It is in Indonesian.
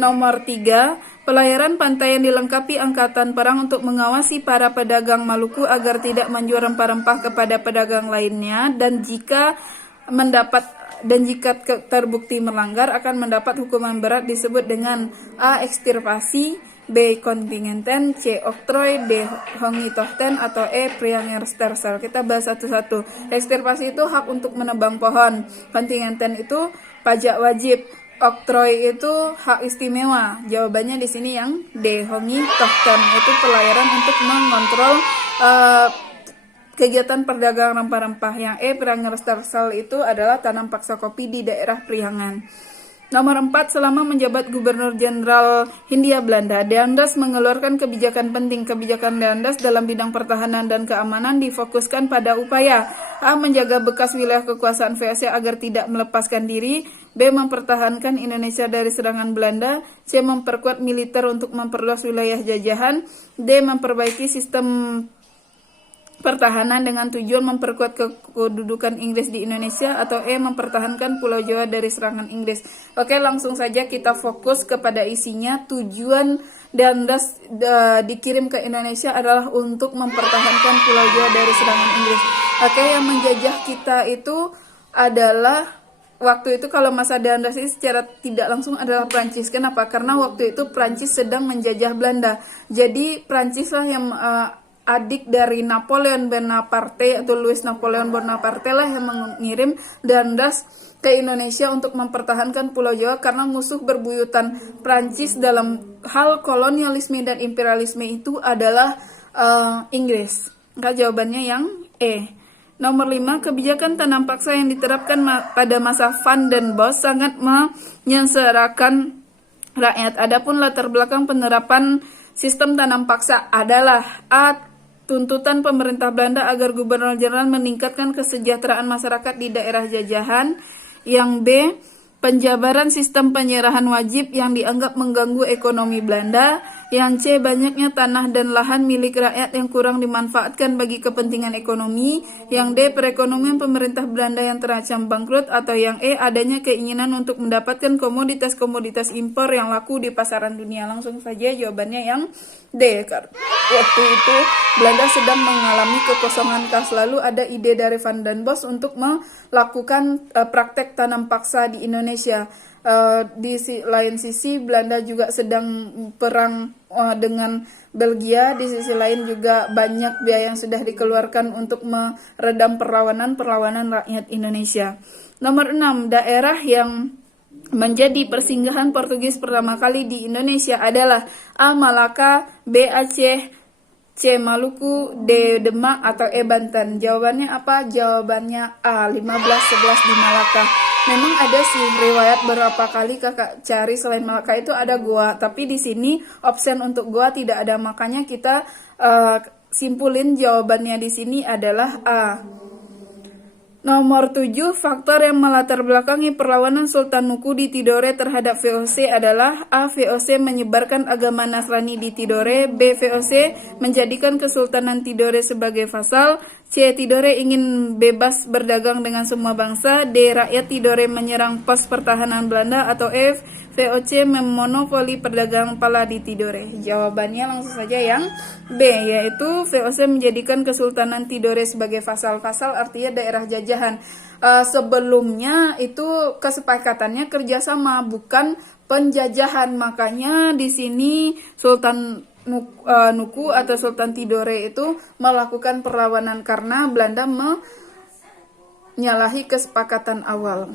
Nomor 3, pelayaran pantai yang dilengkapi angkatan perang untuk mengawasi para pedagang Maluku agar tidak menjual rempah-rempah kepada pedagang lainnya, dan jika terbukti melanggar akan mendapat hukuman berat disebut dengan A. Ekstirpasi, B. Kontingenten, C. Oktroy, D. Hongitohten, atau E. Priangerstersel. Kita bahas satu-satu. Ekstirpasi itu hak untuk menebang pohon. Kontingenten itu pajak wajib. Oktroy itu hak istimewa. Jawabannya di sini yang D. Hongitohten itu pelayaran untuk mengontrol kegiatan perdagangan rempah-rempah. Yang E. Priangerstersel itu adalah tanam paksa kopi di daerah Priangan. Nomor 4, selama menjabat Gubernur Jenderal Hindia Belanda, Deanders mengeluarkan kebijakan penting. Kebijakan Deanders dalam bidang pertahanan dan keamanan difokuskan pada upaya A. Menjaga bekas wilayah kekuasaan VOC agar tidak melepaskan diri, B. Mempertahankan Indonesia dari serangan Belanda, C. Memperkuat militer untuk memperluas wilayah jajahan, D. Memperbaiki sistem pertahanan dengan tujuan memperkuat kedudukan Inggris di Indonesia, atau E. Mempertahankan Pulau Jawa dari serangan Inggris. Oke, langsung saja kita fokus kepada isinya. Tujuan Deanders dikirim ke Indonesia adalah untuk mempertahankan Pulau Jawa dari serangan Inggris. Oke, yang menjajah kita itu adalah waktu itu, kalau masa Deanders ini secara tidak langsung adalah Prancis. Kenapa? Karena waktu itu Prancis sedang menjajah Belanda. Jadi Prancis lah yang adik dari Napoleon Bonaparte atau Louis Napoleon Bonaparte lah yang mengirim Deanders ke Indonesia untuk mempertahankan Pulau Jawa, karena musuh berbuyutan Prancis dalam hal kolonialisme dan imperialisme itu adalah Inggris. Maka jawabannya yang E. Nomor 5, kebijakan tanam paksa yang diterapkan pada masa Van den Bosch sangat menyengsarakan rakyat. Adapun latar belakang penerapan sistem tanam paksa adalah A. Tuntutan pemerintah Belanda agar Gubernur Jenderal meningkatkan kesejahteraan masyarakat di daerah jajahan. Yang B. Penjabaran sistem penyerahan wajib yang dianggap mengganggu ekonomi Belanda. Yang C. Banyaknya tanah dan lahan milik rakyat yang kurang dimanfaatkan bagi kepentingan ekonomi. Yang D. Perekonomian pemerintah Belanda yang terancam bangkrut. Atau yang E. Adanya keinginan untuk mendapatkan komoditas-komoditas impor yang laku di pasaran dunia. Langsung saja jawabannya yang D. Waktu itu Belanda sedang mengalami kekosongan kas, lalu ada ide dari Van den Bosch untuk melakukan praktek tanam paksa di Indonesia. Di lain sisi Belanda juga sedang perang dengan Belgia. Di sisi lain juga banyak biaya yang sudah dikeluarkan untuk meredam perlawanan rakyat Indonesia. Nomor 6, daerah yang menjadi persinggahan Portugis pertama kali di Indonesia adalah A. Malaka, B. Aceh, C. Maluku, D. Demak, atau E. Banten. Jawabannya apa? Jawabannya A. 1511 di Malaka. Memang ada sih riwayat berapa kali kakak cari selain Malaka itu ada Goa, tapi di sini option untuk Goa tidak ada, makanya kita simpulin jawabannya di sini adalah A. Nomor 7, faktor yang melatar belakangi perlawanan Sultan Nuku di Tidore terhadap VOC adalah A. VOC menyebarkan agama Nasrani di Tidore, B. VOC menjadikan Kesultanan Tidore sebagai vasal, C. Tidore ingin bebas berdagang dengan semua bangsa, D. Rakyat Tidore menyerang pos pertahanan Belanda, atau F. VOC memonopoli perdagangan pala di Tidore. Jawabannya langsung saja yang B, yaitu VOC menjadikan Kesultanan Tidore sebagai vasal. Vasal artinya daerah jajahan. Sebelumnya itu kesepakatannya kerjasama, bukan penjajahan. Makanya di sini Sultan Nuku atau Sultan Tidore itu melakukan perlawanan karena Belanda menyalahi kesepakatan awal.